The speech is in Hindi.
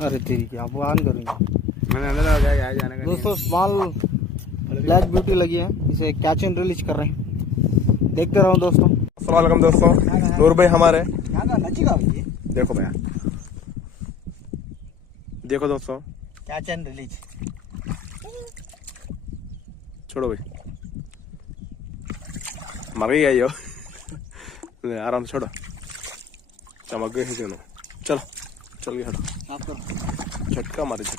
अरे तेरी क्या आप ऑन करेंगे। मैंने अंदर आ गया जाने का दोस्तों स्मॉल ब्लैक ब्यूटी लगी है, इसे कैच एंड रिलीज कर रहे हैं, देखते रहो दोस्तों। अस्सलाम वालेकुम दोस्तों, नूर भाई हमारे देखो भैया, देखो दोस्तों, कैच एंड रिलीज। छोड़ो भाई, मर गई यो आराम से छोड़ो, चमक गए दोनों। चलो चल गए, हटो, आप करो। झटका मारे।